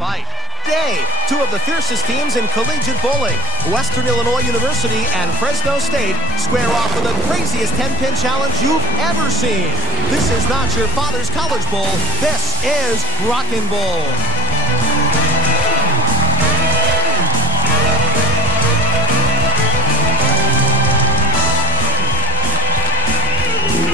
fight. Day, two of the fiercest teams in collegiate bowling. Western Illinois University and Fresno State square off with the craziest 10-pin challenge you've ever seen. This is not your father's college bowl. This is Rockin' Bowl.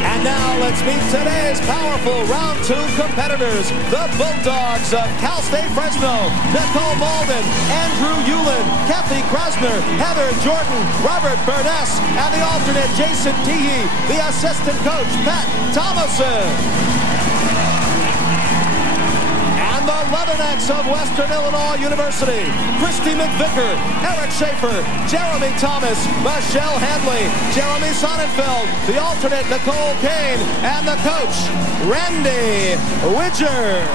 And now let's meet today's powerful round two competitors. The Bulldogs of Cal State Fresno. Nicole Malden, Andrew Yulin, Kathy Krasner, Heather Jordan, Robert Burness, and the alternate Jason Teehee, the assistant coach Pat Thomason. The Leathernecks of Western Illinois University. Christy Mcvicker, Eric Schaefer, Jeremy Thomas, Michelle Hadley, Jeremy Sonnenfeld, the alternate Nicole Kane, and the coach, Randy Widger.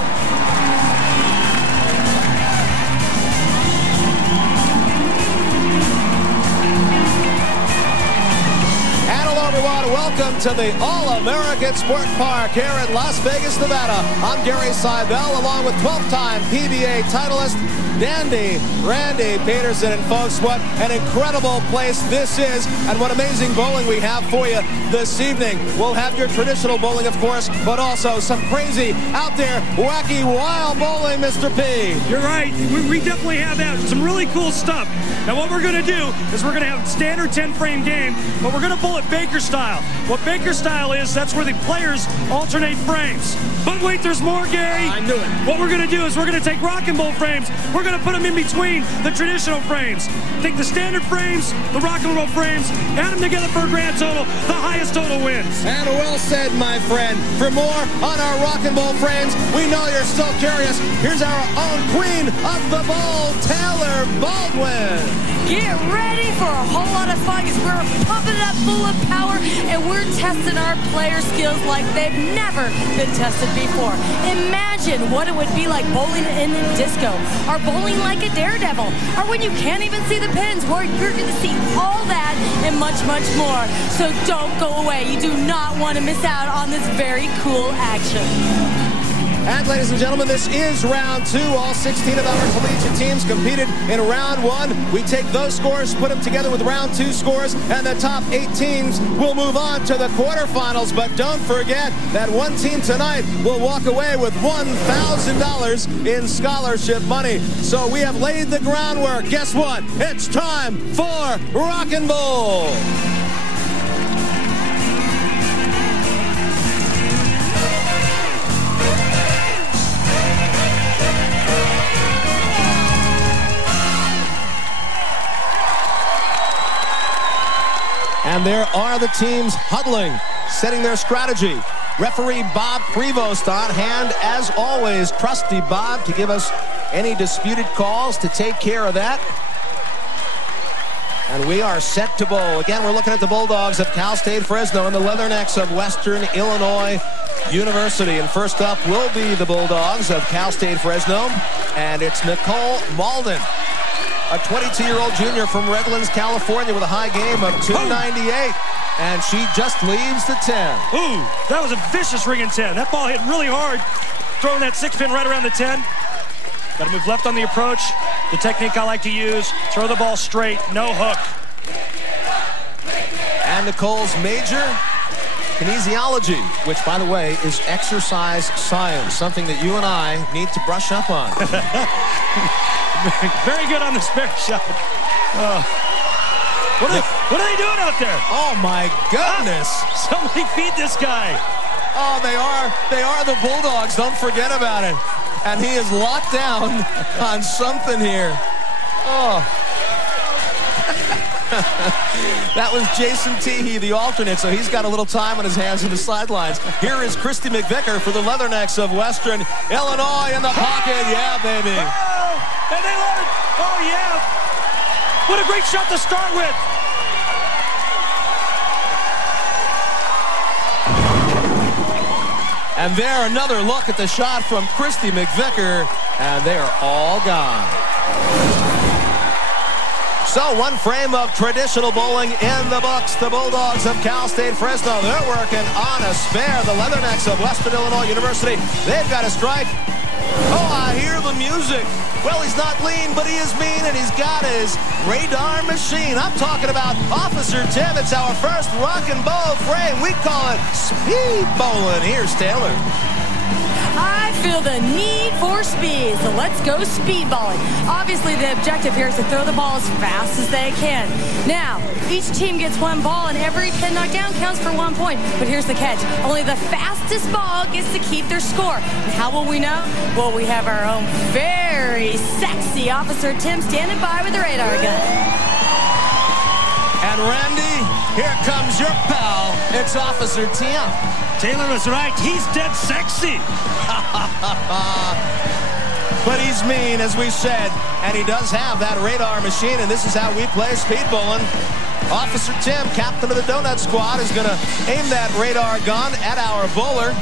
Everyone, welcome to the All-American Sport Park here in Las Vegas, Nevada. I'm Gary Seibel, along with 12-time PBA titleist Randy Pedersen. And folks, what an incredible place this is, and what amazing bowling we have for you this evening. We'll have your traditional bowling, of course, but also some crazy, out there, wacky, wild bowling, Mr. P. You're right. We definitely have that. Some really cool stuff. Now, what we're going to do is we're going to have a standard 10-frame game, but we're going to bowl it Baker style. What Baker style is, that's where the players alternate frames. But wait, there's more, Gary. I knew it. What we're going to do is we're going to take Rockin' Bowl frames. We're going to put them in between the traditional frames. Take the standard frames, the Rockin' Bowl frames, add them together for a grand total. The highest total wins. And well said, my friend. For more on our Rockin' Bowl frames, we know you're still curious. Here's our own queen of the bowl, Taylor Baldwin. Get ready for a whole lot of fun, because we're pumping it up full of power, and we're testing our player skills like they've never been tested before. Imagine what it would be like bowling in a disco, or bowling like a daredevil, or when you can't even see the pins, where you're going to see all that and much, much more. So don't go away. You do not want to miss out on this very cool action. And ladies and gentlemen, this is round two. All 16 of our collegiate teams competed in round one. We take those scores, put them together with round two scores, and the top 8 teams will move on to the quarterfinals. But don't forget that one team tonight will walk away with $1,000 in scholarship money. So we have laid the groundwork. Guess what? It's time for Rockin' Bowl. And there are the teams huddling, setting their strategy. Referee Bob Prevost on hand, as always. Trusty Bob to give us any disputed calls, to take care of that. And we are set to bowl. Again, we're looking at the Bulldogs of Cal State Fresno and the Leathernecks of Western Illinois University. And first up will be the Bulldogs of Cal State Fresno. And it's Nicole Malden, a 22-year-old junior from Redlands, California, with a high game of 298. And she just leaves the 10. Ooh, that was a vicious ring and 10. That ball hit really hard, throwing that 6-pin right around the 10. Got to move left on the approach. The technique I like to use, throw the ball straight, no hook. And Nicole's major, kinesiology, which, by the way, is exercise science, something that you and I need to brush up on. Very good on the spare shot. What are they doing out there? Oh, my goodness. Somebody feed this guy. Oh, they are the Bulldogs. Don't forget about it. And he is locked down on something here. Oh. That was Jason Teehee, the alternate, so he's got a little time on his hands in the sidelines. Here is Christy Mcvicker for the Leathernecks of Western Illinois in the pocket. Yeah, baby. Oh, and they let it. Oh, yeah. What a great shot to start with. And there, another look at the shot from Christy Mcvicker, and they are all gone. So one frame of traditional bowling in the books. The Bulldogs of Cal State Fresno, they're working on a spare. The Leathernecks of Western Illinois University, they've got a strike. Oh, I hear the music. Well, he's not lean, but he is mean, and he's got his radar machine. I'm talking about Officer Tim. It's our first rock and ball frame. We call it speed bowling. Here's Taylor. I feel the need for speed, so let's go speedballing. Obviously, the objective here is to throw the ball as fast as they can. Now, each team gets one ball, and every pin knocked down counts for 1 point. But here's the catch. Only the fastest ball gets to keep their score. And how will we know? Well, we have our own very sexy Officer Tim standing by with the radar gun. And Randy, here comes your pal. It's Officer Tim. Taylor was right. He's dead sexy. But he's mean, as we said, and he does have that radar machine, and this is how we play speed bowling. Officer Tim, captain of the Donut Squad, is going to aim that radar gun at our bowler.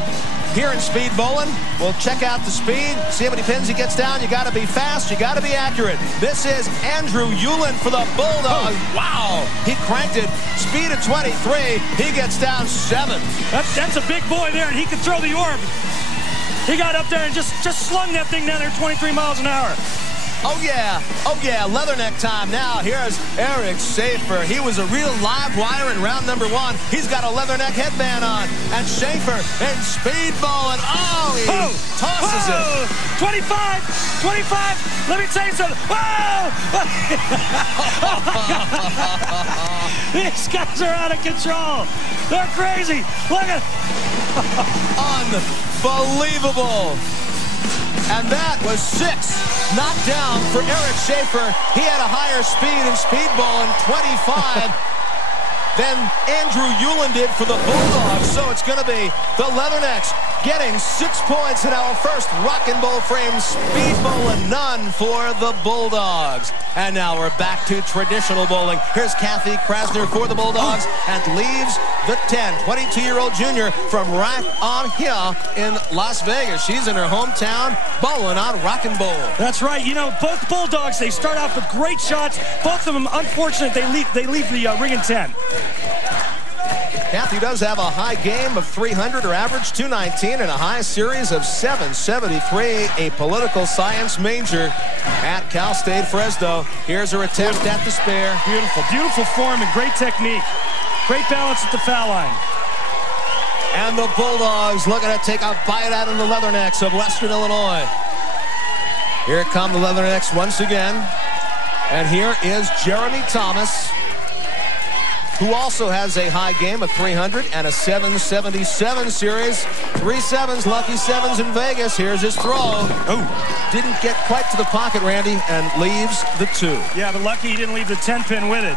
Here in speed bowling, we'll check out the speed, see how many pins he gets down. You got to be fast, you got to be accurate. This is Andrew Yulin for the Bulldogs. Oh. Wow, he cranked it. Speed of 23, he gets down 7. That's a big boy there, and he can throw the orb. He got up there and just slung that thing down there 23 miles an hour. Oh yeah, leatherneck time now. Here's Eric Schaefer. He was a real live wire in round number 1. He's got a leatherneck headband on. And Schaefer in speedballing. Oh, he tosses it. 25. Let me tell you something. Whoa! Oh my God. These guys are out of control. They're crazy. Look at Unbelievable. And that was 6 knocked down for Eric Schaefer. He had a higher speed in speedballing, 25, than Andrew Yulin did for the Bulldogs. So it's going to be the Leathernecks getting 6 points in our first rock and bowl frame speedball, and none for the Bulldogs. And now we're back to traditional bowling. Here's Kathy Krasner for the Bulldogs and leaves the 10. 22-year-old junior from right on here in Las Vegas. She's in her hometown bowling on rock and bowl. That's right. You know, both Bulldogs, they start off with great shots. Both of them, unfortunate, they leave the ring in 10. Kathy does have a high game of 300, her average 219, and a high series of 773, a political science major at Cal State Fresno. Here's her attempt at the spare. Beautiful form and great technique. Great balance at the foul line. And the Bulldogs looking to take a bite out of the Leathernecks of Western Illinois. Here come the Leathernecks once again. And here is Jeremy Thomas, who also has a high game of 300 and a 777 series. 3 7s, lucky 7s in Vegas. Here's his throw. Oh, didn't get quite to the pocket, Randy, and leaves the 2. Yeah, but lucky he didn't leave the 10-pin with it.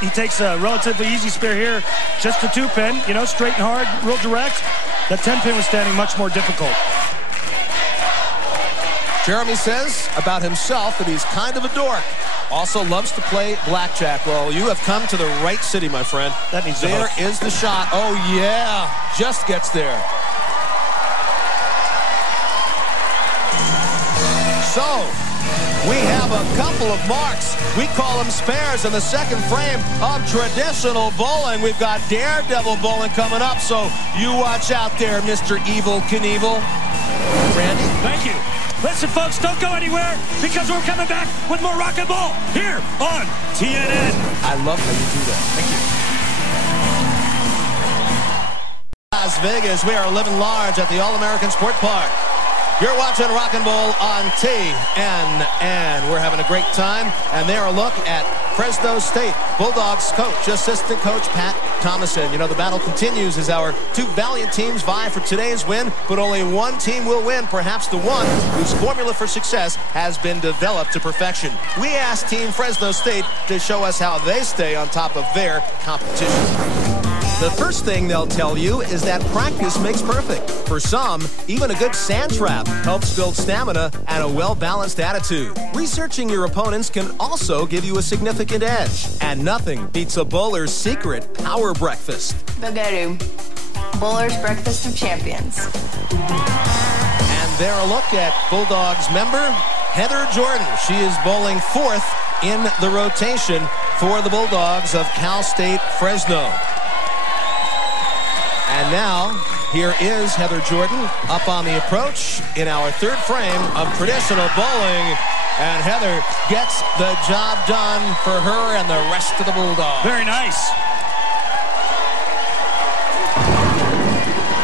He takes a relatively easy spare here. Just the 2-pin, you know, straight and hard, real direct. The 10-pin was standing much more difficult. Jeremy says about himself that he's kind of a dork. Also loves to play blackjack. Well, you have come to the right city, my friend. That needs there is the shot. Oh, yeah. Just gets there. So, we have a couple of marks. We call them spares in the second frame of traditional bowling. We've got Daredevil Bowling coming up, so you watch out there, Mr. Evil Knievel. Randy? Thank you. Listen, folks, don't go anywhere because we're coming back with more rock and roll here on TNN. I love how you do that. Thank you. Las Vegas, we are living large at the All-American Sport Park. You're watching Rock and Bowl on TNN. We're having a great time, and there a look at Fresno State Bulldogs coach, assistant coach Pat Thomason. You know, the battle continues as our 2 valiant teams vie for today's win, but only one team will win, perhaps the one whose formula for success has been developed to perfection. We asked Team Fresno State to show us how they stay on top of their competition. The first thing they'll tell you is that practice makes perfect. For some, even a good sand trap helps build stamina and a well-balanced attitude. Researching your opponents can also give you a significant edge. And nothing beats a bowler's secret power breakfast. Boogaroo, Bowler's Breakfast of Champions. And there a look at Bulldogs member Heather Jordan. She is bowling 4th in the rotation for the Bulldogs of Cal State Fresno. And now, Here is Heather Jordan up on the approach in our third frame of traditional bowling. And Heather gets the job done for her and the rest of the Bulldogs. Very nice.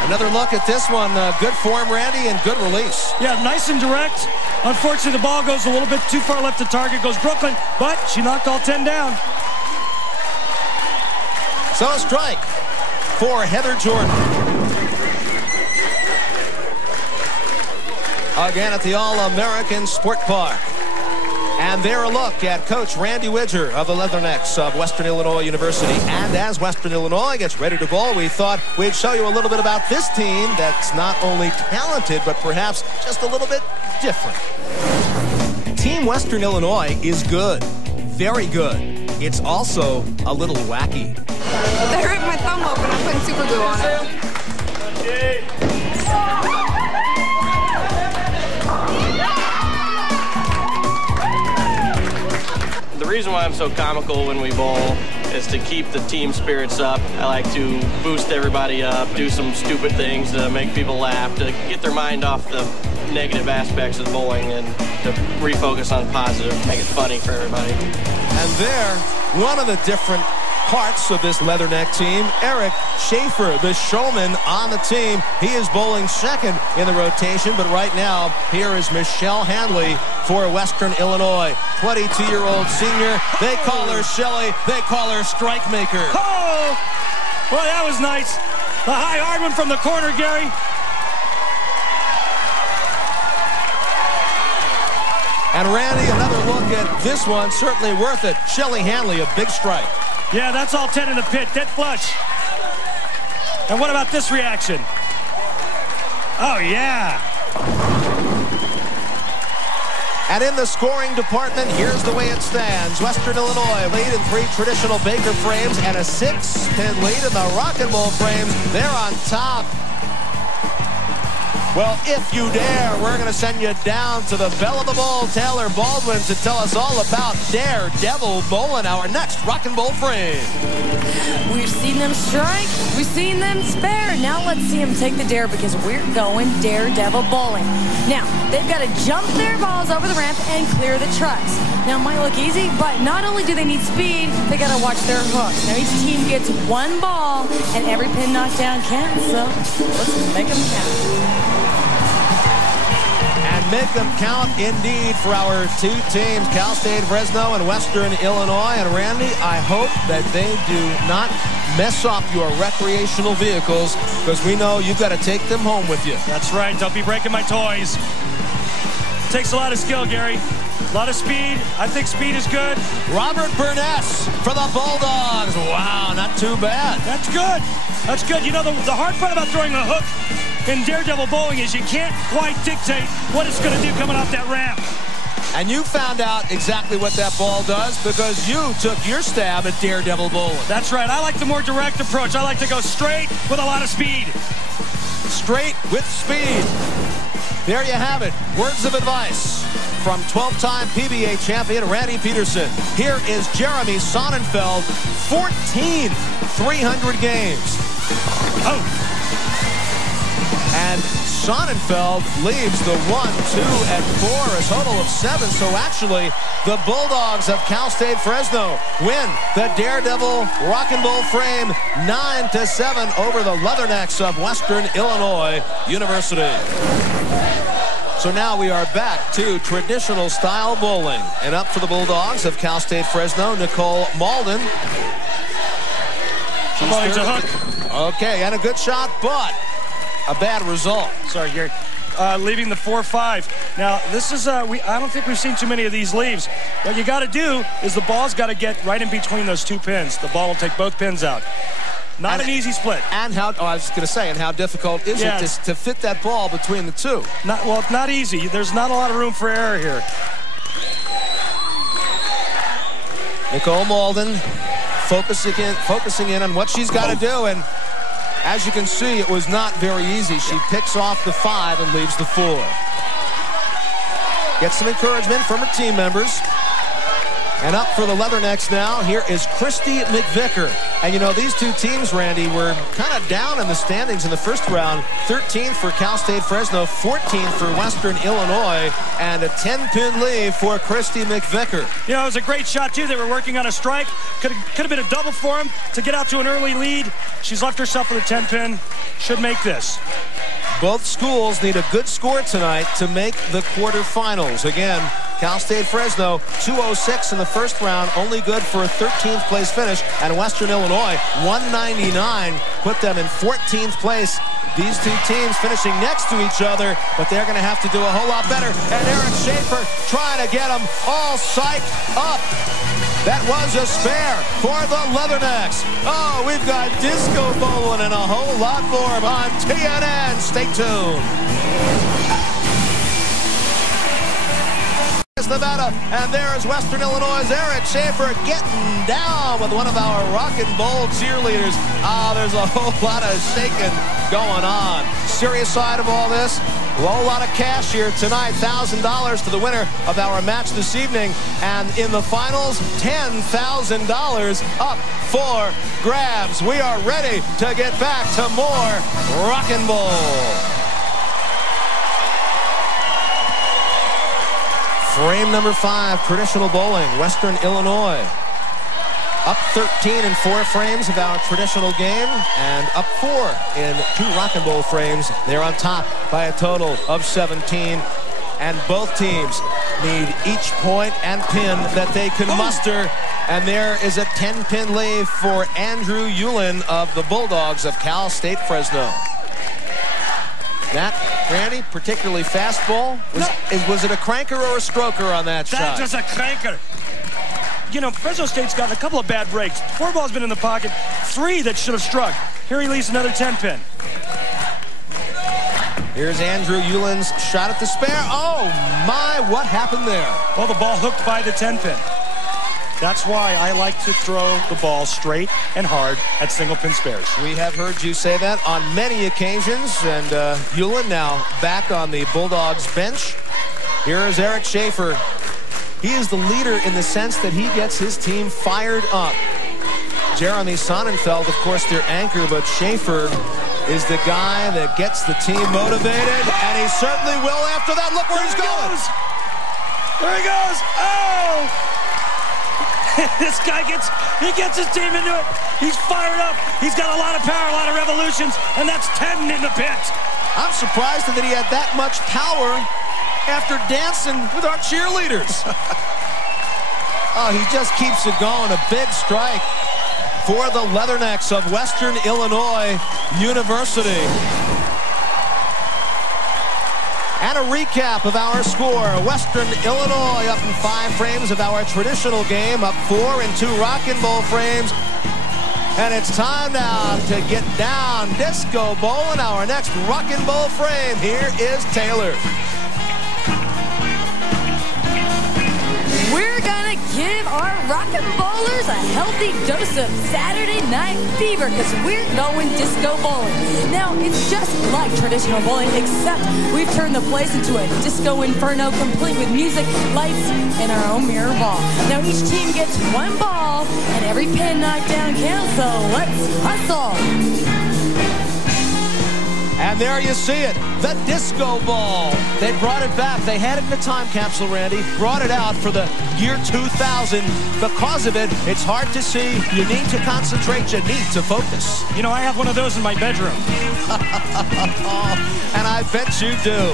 Another look at this one. Good form, Randy, and good release. Yeah, nice and direct. Unfortunately, the ball goes a little bit too far left to target. Goes Brooklyn, but she knocked all 10 down. So a strike for Heather Jordan. Again at the All-American Sport Park. And there a look at Coach Randy Widger of the Leathernecks of Western Illinois University. And as Western Illinois gets ready to bowl, we thought we'd show you a little bit about this team that's not only talented, but perhaps just a little bit different. Team Western Illinois is good, very good. It's also a little wacky. They ripped my thumb open. I'm putting super glue on it. The reason why I'm so comical when we bowl is to keep the team spirits up. I like to boost everybody up, do some stupid things to make people laugh, to get their mind off the negative aspects of bowling and to refocus on positive, make it funny for everybody. And there, one of the different parts of this Leatherneck team, Eric Schaefer, the showman on the team. He is bowling second in the rotation, but right now, here is Michelle Hanley for Western Illinois. 22-year-old senior. They call her Shelly. They call her Strike Maker. Oh! Well, that was nice. The high hard one from the corner, Gary. And Randy, another look at this one, certainly worth it. Shelly Hadley, a big strike. Yeah, that's all 10 in the pit, dead flush. And what about this reaction? Oh, yeah. And in the scoring department, here's the way it stands. Western Illinois lead in 3 traditional Baker frames and a 6-pin lead in the Rock and Roll frames. They're on top. Well, if you dare, we're going to send you down to the belle of the ball, Taylor Baldwin, to tell us all about Daredevil Bowling, our next rock and roll frame. We've seen them strike. We've seen them spare. Now let's see them take the dare because we're going Daredevil Bowling. Now, they've got to jump their balls over the ramp and clear the trucks. Now, it might look easy, but not only do they need speed, they got to watch their hooks. Now, each team gets 1 ball, and every pin knocked down counts, so let's make them count. And make them count indeed for our 2 teams, Cal State Fresno and Western Illinois. And Randy, I hope that they do not mess up your recreational vehicles, because we know you've got to take them home with you. That's right. Don't be breaking my toys. Takes a lot of skill, Gary. A lot of speed. I think speed is good. Robert Burness for the Bulldogs. Wow, not too bad. That's good. That's good. You know, the hard part about throwing a hook in Daredevil Bowling is you can't quite dictate what it's going to do coming off that ramp. And you found out exactly what that ball does because you took your stab at Daredevil Bowling. That's right. I like the more direct approach. I like to go straight with a lot of speed. Straight with speed. There you have it. Words of advice from 12-time PBA champion Randy Pedersen. Here is Jeremy Sonnenfeld, 14 300 games. Oh. And Sonnenfeld leaves the 1, 2, and 4, a total of 7. So actually, the Bulldogs of Cal State Fresno win the Daredevil Rock and Roll frame 9-7 over the Leathernecks of Western Illinois University. So now we are back to traditional style bowling. And up for the Bulldogs of Cal State Fresno, Nicole Malden. She's a hook. Okay, and a good shot, but a bad result. Sorry, Gary. Leaving the 4-5. Now, this is, I don't think we've seen too many of these leaves. What you got to do is the ball's got to get right in between those 2 pins. The ball will take both pins out. Not an easy split. And how, I was going to say, and how difficult is it to fit that ball between the 2? Not easy. There's not a lot of room for error here. Nicole Malden focusing in on what she's got to do, and as you can see, it was not very easy. She picks off the 5 and leaves the 4. Gets some encouragement from her team members. And up for the Leathernecks now, here is Christy Mcvicker. And you know, these two teams, Randy, were kind of down in the standings in the first round. 13th for Cal State Fresno, 14th for Western Illinois, and a 10-pin lead for Christy Mcvicker. You know, it was a great shot, too. They were working on a strike. Could have been a double for him to get out to an early lead. She's left herself with a 10-pin. Should make this. Both schools need a good score tonight to make the quarterfinals. Again, Cal State Fresno, 206 in the first round, only good for a 13th place finish. And Western Illinois, 199, put them in 14th place. These two teams finishing next to each other, but they're going to have to do a whole lot better. And Eric Schaefer trying to get them all psyched up. That was a spare for the Leathernecks. Oh, we've got disco bowling and a whole lot more on TNN. Stay tuned. Nevada, and there's Western Illinois' Eric Schaefer getting down with one of our rock and bowl cheerleaders. There's a whole lot of shaking going on. Serious side of all this, a whole lot of cash here tonight. $1,000 to the winner of our match this evening, and in the finals, $10,000 up for grabs. We are ready to get back to more rock and bowl. Frame number 5, traditional bowling, Western Illinois. Up 13 in 4 frames of our traditional game, and up 4 in 2 rock and bowl frames. They're on top by a total of 17. And both teams need each point and pin that they can muster. And there is a 10-pin lead for Andrew Yulin of the Bulldogs of Cal State Fresno. That, Randy, particularly fastball. Was it a cranker or a stroker on that shot? That was a cranker. You know, Fresno State's gotten a couple of bad breaks. 4 balls been in the pocket, 3 that should have struck. Here he leaves another 10-pin. Here's Andrew Yulin's shot at the spare. Oh, my, what happened there? Well, the ball hooked by the 10-pin. That's why I like to throw the ball straight and hard at single-pin spares. We have heard you say that on many occasions, and Yulin now back on the Bulldogs bench. Here is Eric Schaefer. He is the leader in the sense that he gets his team fired up. Jeremy Sonnenfeld, of course, their anchor, but Schaefer is the guy that gets the team motivated, and he certainly will after that. Look where he's going. There he goes. Oh! This guy gets his team into it. He's fired up. He's got a lot of power, a lot of revolutions, and that's 10 in the pit. I'm surprised that he had that much power after dancing with our cheerleaders. Oh, he just keeps it going. A big strike for the Leathernecks of Western Illinois University. And a recap of our score. Western Illinois up in 5 frames of our traditional game, up 4 in 2 rock and bowl frames. And it's time now to get down disco bowling, our next rock and bowl frame. Here is Taylor. We're gonna give our rockin' bowlers a healthy dose of Saturday night fever because we're going disco bowling. Now, it's just like traditional bowling, except we've turned the place into a disco inferno complete with music, lights, and our own mirror ball. Now, each team gets 1 ball, and every pin knocked down counts, so let's hustle. And there you see it, the disco ball. They brought it back. They had it in a time capsule, Randy. Brought it out for the year 2000. Because of it, it's hard to see. You need to concentrate. You need to focus. You know, I have one of those in my bedroom. And I bet you do.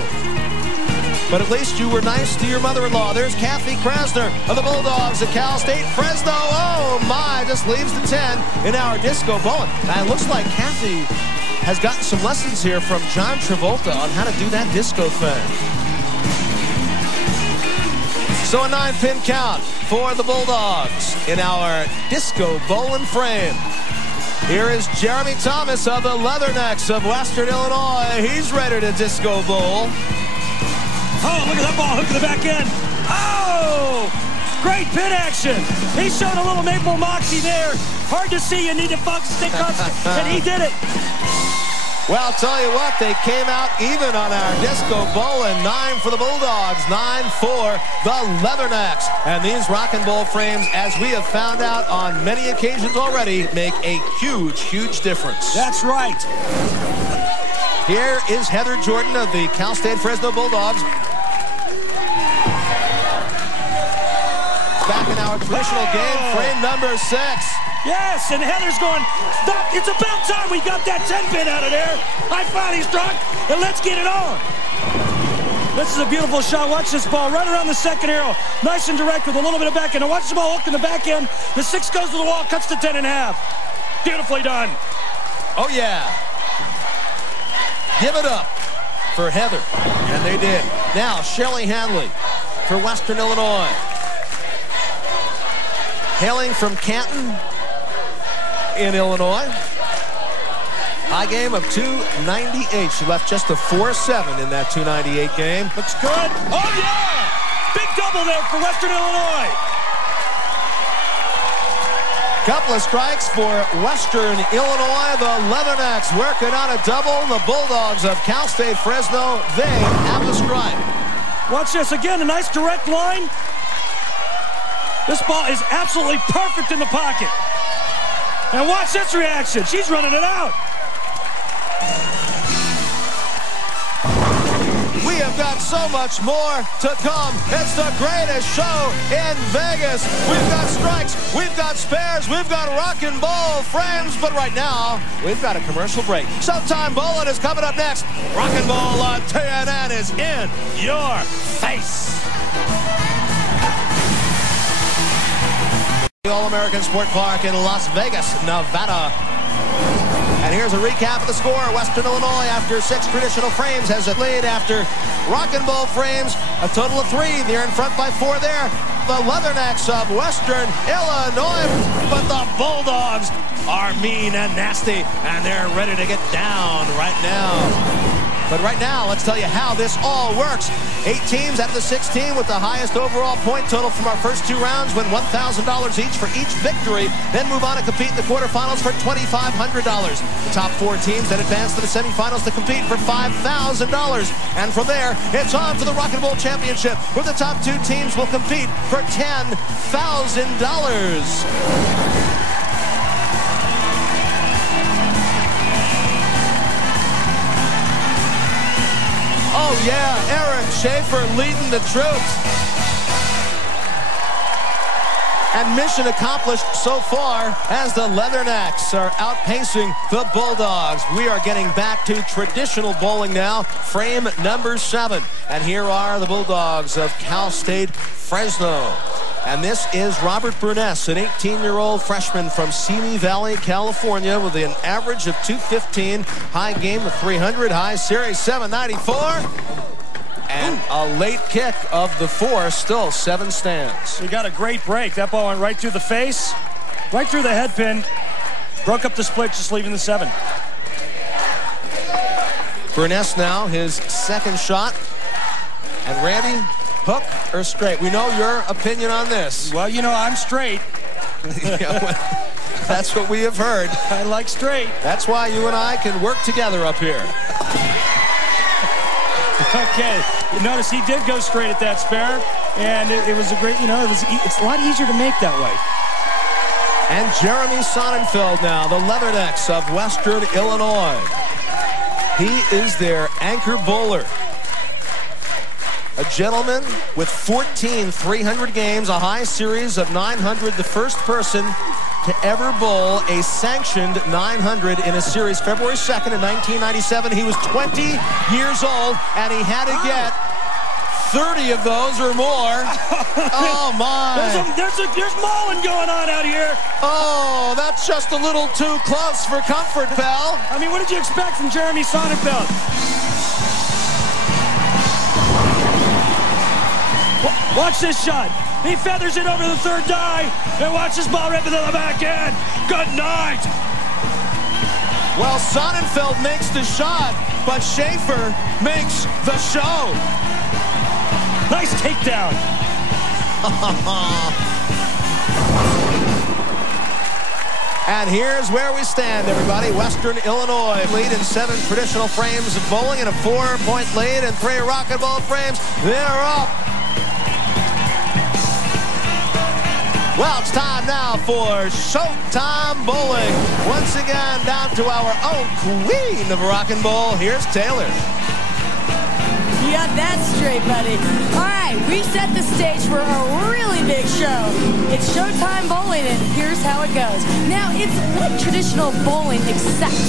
But at least you were nice to your mother-in-law. There's Kathy Krasner of the Bulldogs at Cal State Fresno. Oh, my, just leaves the 10 in our disco bowling. And it looks like Kathy has gotten some lessons here from John Travolta on how to do that disco thing. So a 9-pin count for the Bulldogs in our disco bowling frame. Here is Jeremy Thomas of the Leathernecks of Western Illinois. He's ready to disco bowl. Oh, look at that ball hook to the back end. Oh! Great pin action. He showed a little maple moxie there. Hard to see. You need to focus, stay constant, and he did it. Well, I'll tell you what, they came out even on our disco bowling. 9 for the Bulldogs, 9 for the Leathernecks. And these rock and bowl frames, as we have found out on many occasions already, make a huge, huge difference. That's right. Here is Heather Jordan of the Cal State Fresno Bulldogs. Back in our traditional game, frame number 6. Yes, and Heather's going, Doc, it's about time we got that 10-pin out of there. I finally struck, and let's get it on. This is a beautiful shot. Watch this ball right around the second arrow. Nice and direct with a little bit of back end. Now watch the ball hook in the back end. The 6 goes to the wall, cuts the 10 in half. Beautifully done. Oh, yeah. Give it up for Heather. And they did. Now, Shelly Hadley for Western Illinois. Hailing from Canton in Illinois. High game of 298. She left just a 4-7 in that 298 game. Looks good. Oh, yeah! Big double there for Western Illinois. Couple of strikes for Western Illinois. The Leathernecks working on a double. The Bulldogs of Cal State Fresno, they have a strike. Watch this again, a nice direct line. This ball is absolutely perfect in the pocket. And watch this reaction. She's running it out. We have got so much more to come. It's the greatest show in Vegas. We've got strikes, we've got spares, we've got rock and roll frames, but right now, we've got a commercial break. Showtime Bowling is coming up next. Rock and roll on TNN is in your face. The All-American Sport Park in Las Vegas, Nevada. And here's a recap of the score. Western Illinois, after 6 traditional frames, has a lead after rock and roll frames. A total of 3. They're in front by 4 there. The Leathernecks of Western Illinois. But the Bulldogs are mean and nasty, and they're ready to get down right now. But right now, let's tell you how this all works. 8 teams out of the 16 with the highest overall point total from our first 2 rounds win $1,000 each for each victory, then move on to compete in the quarterfinals for $2,500. The top 4 teams then advance to the semifinals to compete for $5,000. And from there, it's on to the Rock and Roll Championship, where the top 2 teams will compete for $10,000. Oh, yeah, Aaron Schaefer leading the troops. And mission accomplished so far as the Leathernecks are outpacing the Bulldogs. We are getting back to traditional bowling now, frame number 7. And here are the Bulldogs of Cal State Fresno. And this is Robert Burness, an 18-year-old freshman from Simi Valley, California, with an average of 215, high game of 300, high series 794. And a late kick of the 4, still 7 stands. We got a great break. That ball went right through the face, right through the head pin, broke up the split, just leaving the 7. Burness now, his second shot. And Randy, hook or straight? We know your opinion on this. Well, you know, I'm straight. Yeah, well, that's what we have heard. I like straight. That's why you and I can work together up here. Okay, you notice he did go straight at that spare, and it was a great, you know, it's a lot easier to make that way. And Jeremy Sonnenfeld now, the Leathernecks of Western Illinois. He is their anchor bowler. A gentleman with 14 300 games, a high series of 900, the first person to ever bowl a sanctioned 900 in a series. February 2nd in 1997, he was 20 years old, and he had to get 30 of those or more. Oh, my. There's mauling going on out here. Oh, that's just a little too close for comfort, pal. I mean, what did you expect from Jeremy Sonnenfeld? Watch this shot. He feathers it over the 3rd die, and watch this ball rip into the back end. Good night. Well, Sonnenfeld makes the shot, but Schaefer makes the show. Nice takedown. And here's where we stand, everybody. Western Illinois lead in 7 traditional frames of bowling and a 4-point lead in 3 racquetball frames. They're up. Well, it's time now for Showtime Bowling. Once again, down to our own queen of rock and roll. Here's Taylor. You got that straight, buddy. All right, we set the stage for a really big show. It's Showtime Bowling, and here's how it goes. Now, it's like traditional bowling, except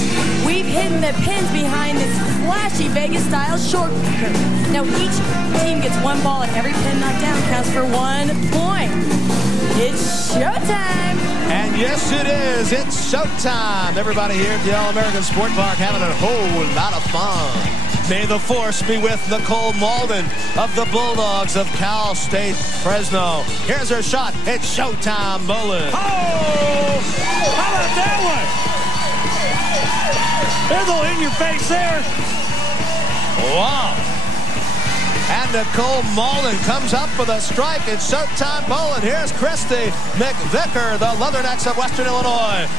we've hidden the pins behind this flashy Vegas-style short curve. Now, each team gets 1 ball, and every pin knocked down counts for 1 point. It's showtime. And yes, it is. It's showtime. Everybody here at the All-American Sport Park having a whole lot of fun. May the force be with Nicole Malden of the Bulldogs of Cal State Fresno. Here's her shot. It's Showtime Bowling. Oh! How about that one? There's a little in your face there. Wow. And Nicole Malden comes up with a strike. It's Showtime Bowling. Here's Christy Mcvicker, the Leathernecks of Western Illinois.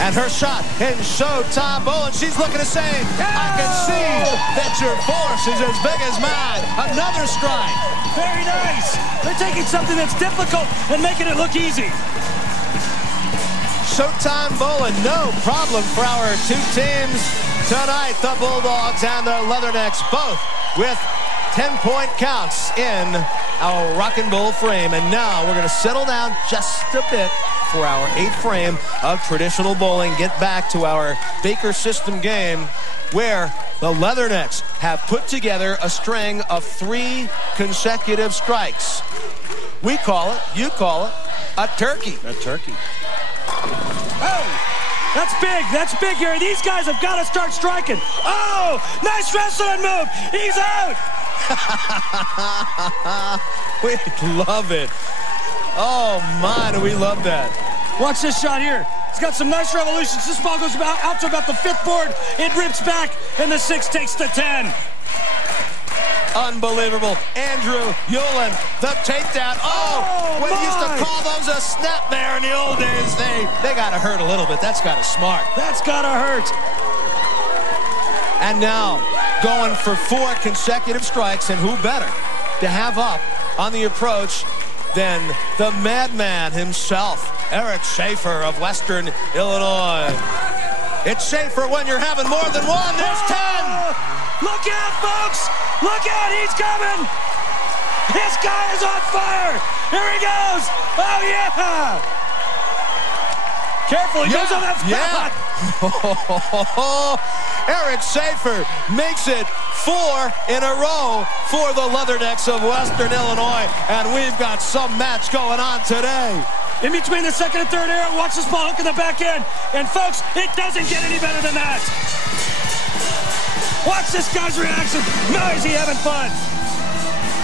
And her shot in Showtime Bowling. She's looking to say, I can see that your force is as big as mine. Another strike. Very nice. They're taking something that's difficult and making it look easy. Showtime Bowling, no problem for our 2 teams tonight. The Bulldogs and the Leathernecks, both with 10-point counts in our rock and roll frame. And now we're going to settle down just a bit for our 8th frame of traditional bowling. Get back to our Baker system game where the Leathernecks have put together a string of 3 consecutive strikes. We call it, you call it, a turkey. A turkey. Oh, that's big. That's big, Gary. These guys have got to start striking. Oh, nice wrestling move. He's out. We love it. Oh, my, do we love that. Watch this shot here. He's got some nice revolutions. This ball goes out to about the 5th board. It rips back, and the 6 takes the 10. Unbelievable. Andrew Yulin, the takedown. Oh, we used to call those a snap there in the old days. They got to hurt a little bit. That's got to smart. That's got to hurt. And now going for 4 consecutive strikes, and who better to have up on the approach than the madman himself, Eric Schaefer of Western Illinois. It's Schaefer when you're having more than 1. There's 10. Look out, folks. Look out, he's coming. This guy is on fire. Here he goes. Oh, yeah. Careful, he goes on that spot. Eric Schaefer makes it 4 in a row for the Leathernecks of Western Illinois, and we've got some match going on today. In between the 2nd and 3rd arrow, watch this ball hook in the back end. And folks, it doesn't get any better than that. Watch this guy's reaction. Now is he having fun?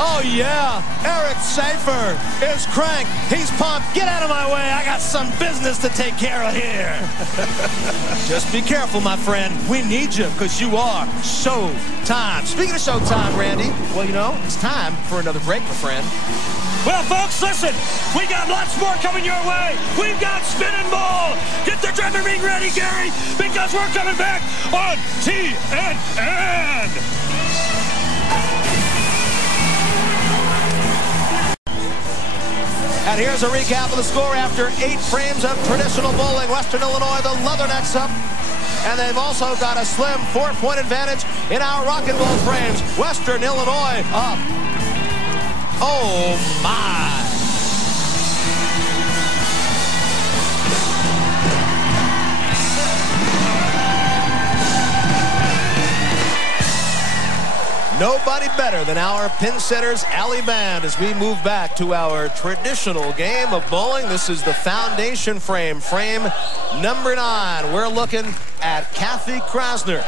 Oh, yeah. Eric Schaefer is cranked. He's pumped. Get out of my way. I got some business to take care of here. Just be careful, my friend. We need you because you are showtime. Speaking of showtime, Randy, well, you know, it's time for another break, my friend. Well, folks, listen. We got lots more coming your way. We've got Spin and Bowl. Get the Dramamine ready, Gary, because we're coming back on TNN. And here's a recap of the score after 8 frames of traditional bowling. Western Illinois, the Leathernecks up. And they've also got a slim 4-point advantage in our rock and roll frames. Western Illinois up. Oh, my. Nobody better than our pin setters, alley band, as we move back to our traditional game of bowling. This is the foundation frame, frame number 9. We're looking at Kathy Krasner,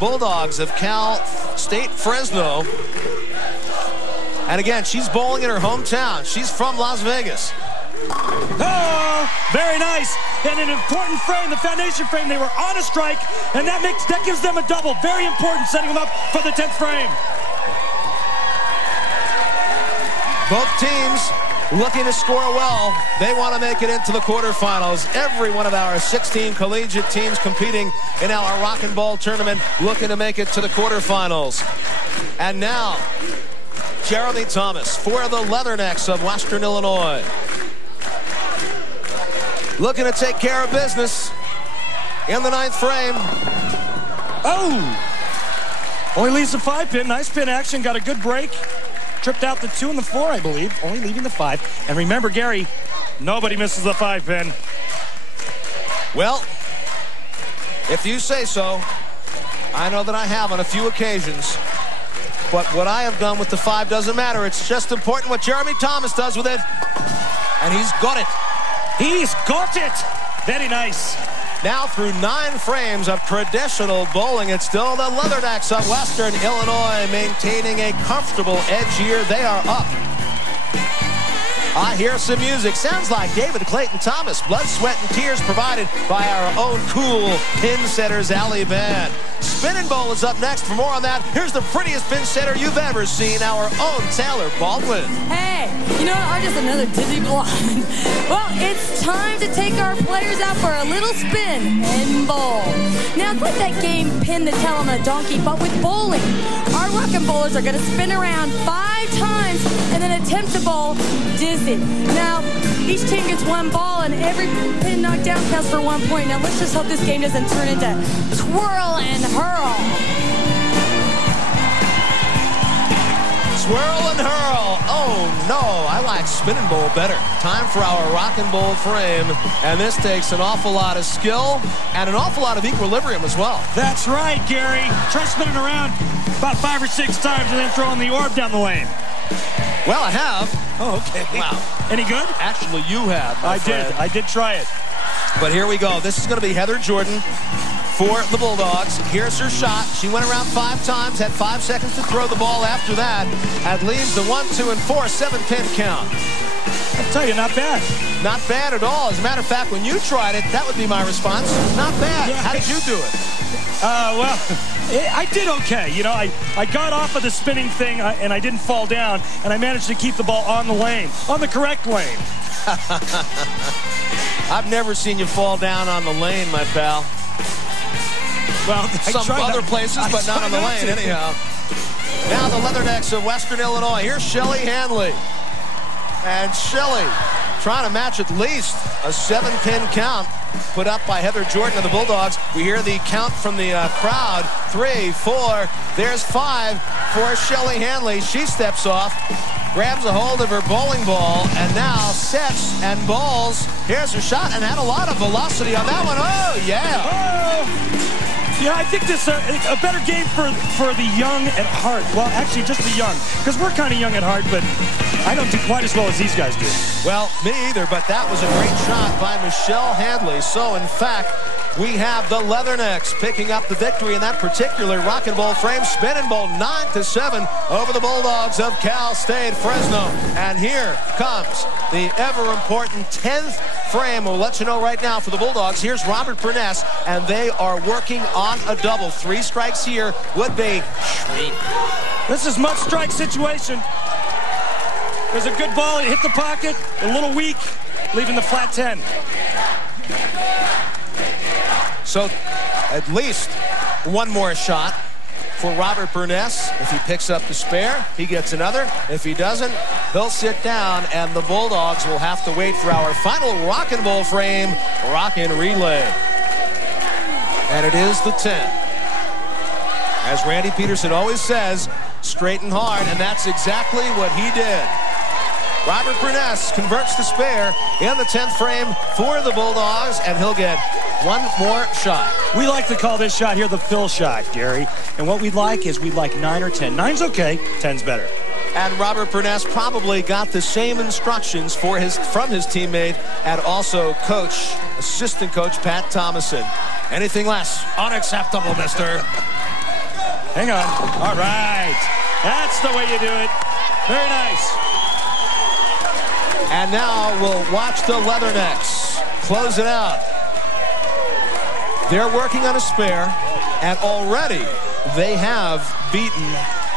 Bulldogs of Cal State Fresno. And again, she's bowling in her hometown. She's from Las Vegas. Oh, very nice. And an important frame, the foundation frame. They were on a strike, and that gives them a double. Very important, setting them up for the 10th frame. Both teams looking to score well. They want to make it into the quarterfinals. Every one of our 16 collegiate teams competing in our Rock and Ball tournament looking to make it to the quarterfinals. And now, Jeremy Thomas for the Leathernecks of Western Illinois. Looking to take care of business in the 9th frame. Oh! Only leaves the 5-pin. Nice pin action. Got a good break. Tripped out the 2 and the 4, I believe. Only leaving the 5. And remember, Gary, nobody misses the 5-pin. Well, if you say so, I know that I have on a few occasions. But what I have done with the 5 doesn't matter. It's just important what Jeremy Thomas does with it. And he's got it. He's got it. Very nice. Now through 9 frames of traditional bowling, it's still the Leathernecks of Western Illinois maintaining a comfortable edge here. They are up. I hear some music. Sounds like David Clayton Thomas. Blood, sweat, and tears provided by our own cool pin setters alley band. Spin and Bowl is up next. For more on that, here's the prettiest pin setter you've ever seen, our own Taylor Baldwin. Hey, you know what? I'm just another dizzy blonde. Well, it's time to take our players out for a little spin and bowl. Now, it's like that game Pin the Tail on a Donkey, but with bowling. Our rock and bowlers are going to spin around 5 times and then attempt to bowl dizzy. Now, each team gets 1 ball, and every pin knocked down counts for 1 point. Now, let's just hope this game doesn't turn into twirl and hurl. Swirl and hurl. Oh, no. I like spin and bowl better. Time for our rock and bowl frame. And this takes an awful lot of skill and an awful lot of equilibrium as well. That's right, Gary. Try spinning around about 5 or 6 times and then throwing the orb down the lane. Well, I have. Oh, okay. Wow. Any good? Actually, you have. I did. I did try it. But here we go. This is going to be Heather Jordan for the Bulldogs. Here's her shot. She went around 5 times, had 5 seconds to throw the ball after that, and leaves the 1, 2, and 4 7-pin count. I'll tell you, not bad. Not bad at all. As a matter of fact, when you tried it, that would be my response. Not bad. How did you do it? Well, I did okay. You know, I got off of the spinning thing, and I didn't fall down, and I managed to keep the ball on the lane, on the correct lane. I've never seen you fall down on the lane, my pal. Well, some other places, but not on the lane, anyhow. Now the Leathernecks of Western Illinois. Here's Shelly Hadley. And Shelly trying to match at least a 7-pin count put up by Heather Jordan of the Bulldogs. We hear the count from the crowd. 3, 4, there's 5 for Shelly Hadley. She steps off, grabs a hold of her bowling ball, and now sets and bowls. Here's her shot, and had a lot of velocity on that one. Oh, yeah. Oh. Yeah, I think this is a better game for the young at heart. Well, actually, just the young, because we're kind of young at heart, but I don't do quite as well as these guys do. Well, me either, but that was a great shot by Michelle Hadley. So, in fact, we have the Leathernecks picking up the victory in that particular rock and bowl frame. Spin and bowl 9-7 over the Bulldogs of Cal State Fresno. And here comes the ever-important 10th frame. We'll let you know right now for the Bulldogs. Here's Robert Burness, and they are working on a double. 3 strikes here would be sweet. This is must strike situation. There's a good ball. It hit the pocket. A little weak, leaving the flat 10. So at least 1 more shot for Robert Burness. If he picks up the spare, he gets another. If he doesn't, he'll sit down, and the Bulldogs will have to wait for our final rock and bowl frame, rock and relay. And it is the 10. As Randy Pedersen always says, straight and hard, and that's exactly what he did. Robert Burness converts the spare in the 10th frame for the Bulldogs, and he'll get 1 more shot. We like to call this shot here the fill shot, Gary. And what we'd like is we'd like 9 or 10. 9's okay, 10's better. And Robert Burness probably got the same instructions from his teammate and also assistant coach Pat Thomason. Anything less, unacceptable, mister. Hang on. All right. That's the way you do it. Very nice. And now we'll watch the Leathernecks close it out. They're working on a spare, and already they have beaten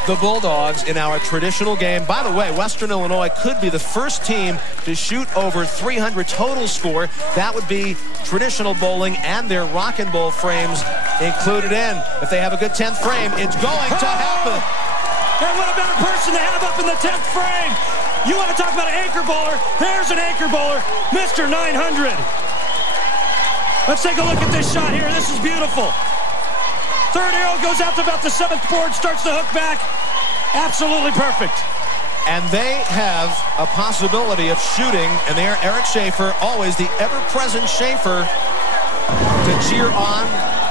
the Bulldogs in our traditional game. By the way, Western Illinois could be the first team to shoot over 300 total score. That would be traditional bowling and their rock and bowl frames included in. If they have a good 10th frame, it's going to happen. And what a better person to have up in the 10th frame. You want to talk about an anchor bowler? There's an anchor bowler, Mr. 900. Let's take a look at this shot here. This is beautiful. Third arrow goes out to about the 7th board, starts the hook back. Absolutely perfect. And they have a possibility of shooting, and they are Eric Schaefer, always the ever-present Schaefer, to cheer on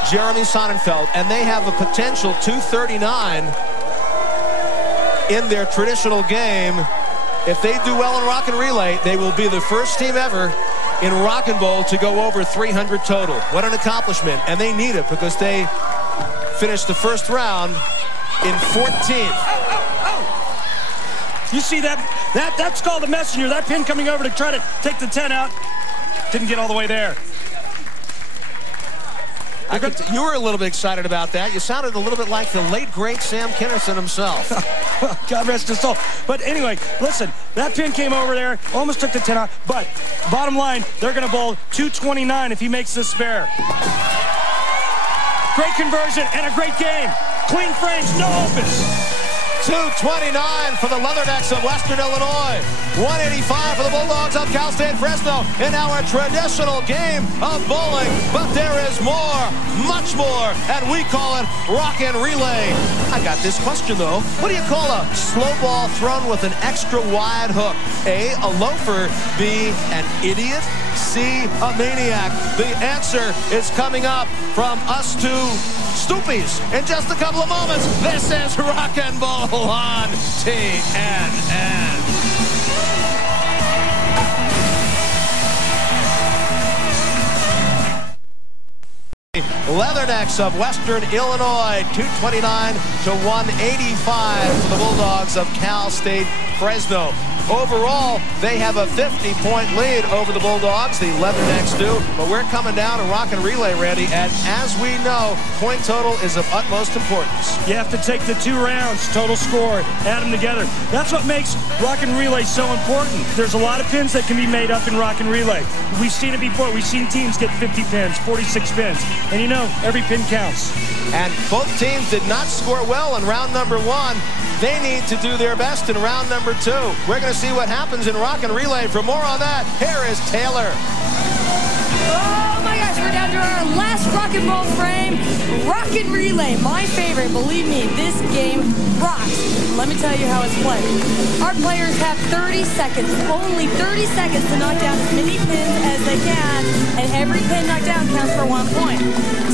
Jeremy Sonnenfeld. And they have a potential 239 in their traditional game. If they do well in rock and relay, they will be the first team ever in rock and bowl to go over 300 total. What an accomplishment. And they need it because they finished the first round in 14th. You see that's called a messenger. That pin coming over to try to take the 10 out. Didn't get all the way there. You were a little bit excited about that. You sounded a little bit like the late, great Sam Kinison himself. God rest his soul. But anyway, listen, that pin came over there, almost took the 10 out, but bottom line, they're going to bowl 229 if he makes this spare. Great conversion and a great game. Clean frames, no opens. 229 for the Leathernecks of Western Illinois. 185 for the Bulldogs of Cal State Fresno in our traditional game of bowling. But there is more, much more, and we call it rock and relay. I got this question, though. What do you call a slow ball thrown with an extra wide hook? A loafer. B, an idiot. C, a maniac. The answer is coming up from us two Stoopies in just a couple of moments. This is Rock and Bowl on TNN. Leathernecks of Western Illinois, 229 to 185 for the Bulldogs of Cal State Fresno. Overall, they have a 50-point lead over the Bulldogs. The Leathernecks do, but we're coming down to rock and relay, Randy, and as we know, point total is of utmost importance. You have to take the 2 rounds, total score, add them together. That's what makes rock and relay so important. There's a lot of pins that can be made up in rock and relay. We've seen it before. We've seen teams get 50 pins, 46 pins, and you know, every pin counts. And both teams did not score well in round number 1. They need to do their best in round number 2. We're going to see what happens in rock and relay. For more on that, here is Taylor. Oh my gosh, we're down to our last rock and roll frame. Rock and relay, my favorite. Believe me, this game rocks. Let me tell you how it's played. Our players have 30 seconds, only 30 seconds to knock down as many pins as they can, and every pin knocked down counts for 1 point.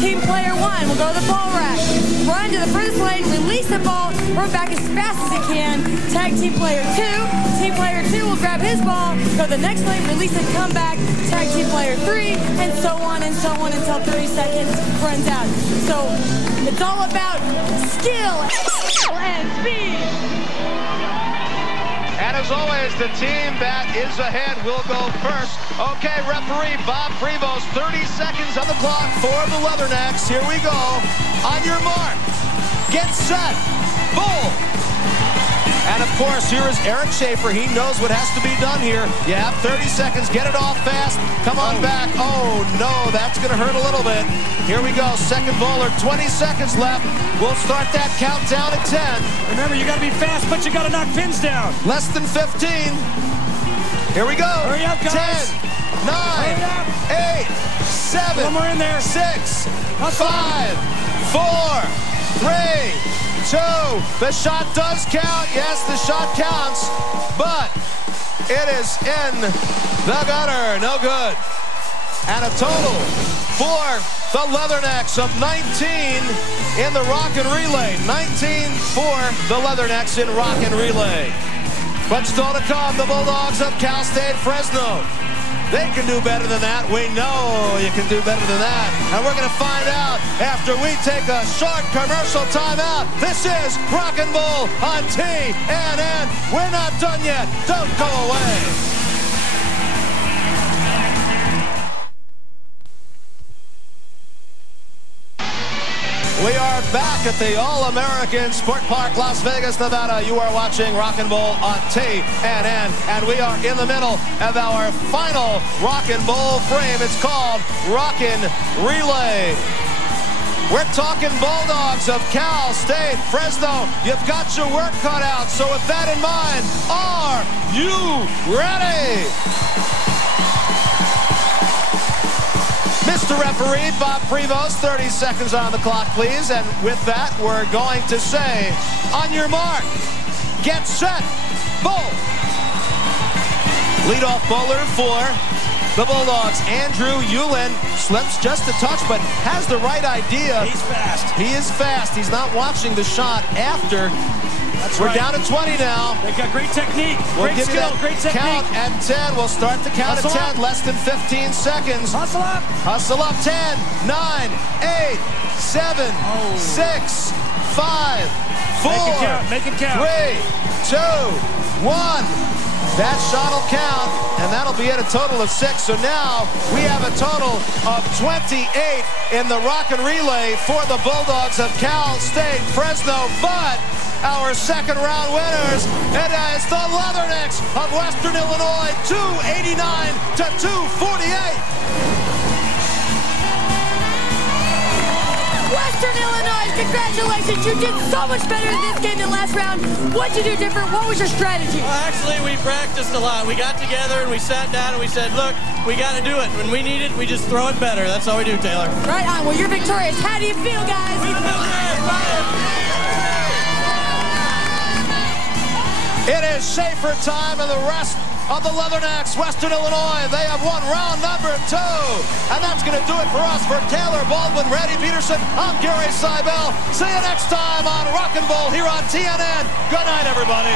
Team player 1 will go to the ball rack, run to the furthest lane, release the ball, run back as fast as it can, tag team player 2. Team player 2 will grab his ball, go to the next lane, release it, come back, tag team player 3, and so on until 30 seconds runs out. So it's all about skill and speed. And as always, the team that is ahead will go first. Okay, referee Bob Prevost, 30 seconds on the clock for the Leathernecks. Here we go. On your mark, get set, bowl. And of course, here is Eric Schaefer. He knows what has to be done here. You have 30 seconds. Get it off fast. Come on back. Oh, no, that's going to hurt a little bit. Here we go. Second bowler, 20 seconds left. We'll start that countdown at 10. Remember, you got to be fast, but you got to knock pins down. Less than 15. Here we go. Hurry up, guys. 10, 9, 8, 7, one more in there. 6, 5, 4, 3, 2. The shot does count. Yes, the shot counts, but it is in the gutter. No good. And a total for the Leathernecks of 19 in the rock and relay. 19 for the Leathernecks in rock and relay. But still to come, the Bulldogs of Cal State Fresno. They can do better than that. We know you can do better than that. And we're going to find out after we take a short commercial timeout. This is Rock and Bowl on TNN. We're not done yet. Don't go away. We are back at the All-American Sport Park, Las Vegas, Nevada. You are watching Rock and Bowl on TNN, and we are in the middle of our final Rock and Bowl frame. It's called Rockin' Relay. We're talking Bulldogs of Cal State. Fresno, you've got your work cut out. So with that in mind, are you ready? Mr. Referee, Bob Prevost, 30 seconds on the clock, please. And with that, we're going to say, on your mark, get set, bowl. Leadoff bowler for the Bulldogs, Andrew Yulin, slips just a touch, but has the right idea. He's fast. He is fast. He's not watching the shot after. We're down to 20 now. They've got great technique, great skill, great technique. Count at 10. We'll start the count at 10. Less than 15 seconds. Hustle up. Hustle up. 10, 9, 8, 7, 6, 5, 4, Make it count. 3, 2, 1. That shot will count, and that'll be at a total of 6. So now we have a total of 28 in the Rock and Relay for the Bulldogs of Cal State Fresno. But our second round winners, it is the Leathernecks of Western Illinois, 289 to 248. Western Illinois, congratulations. You did so much better in this game than last round. What'd you do different? What was your strategy? Well, actually, we practiced a lot. We got together and we sat down and we said, look, we got to do it. When we need it, we just throw it better. That's all we do, Taylor. Right on. Well, you're victorious. How do you feel, guys? We feel great. It is Schaefer time, and the rest of the Leathernecks, Western Illinois, they have won round number 2. And that's going to do it for us. For Taylor, Baldwin, Randy Pedersen, I'm Gary Seibel. See you next time on Rock and Bowl here on TNN. Good night, everybody.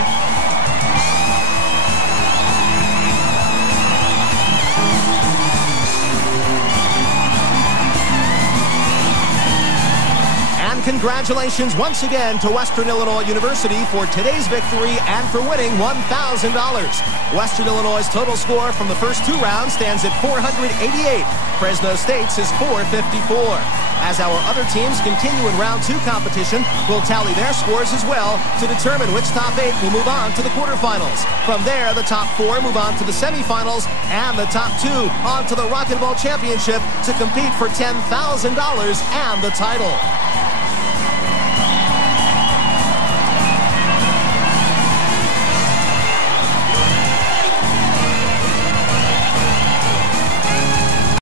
And congratulations once again to Western Illinois University for today's victory and for winning $1,000. Western Illinois' total score from the first 2 rounds stands at 488. Fresno State's is 454. As our other teams continue in round 2 competition, we'll tally their scores as well to determine which top 8 will move on to the quarterfinals. From there, the top 4 move on to the semifinals, and the top 2 on to the Rock and Bowl Championship to compete for $10,000 and the title.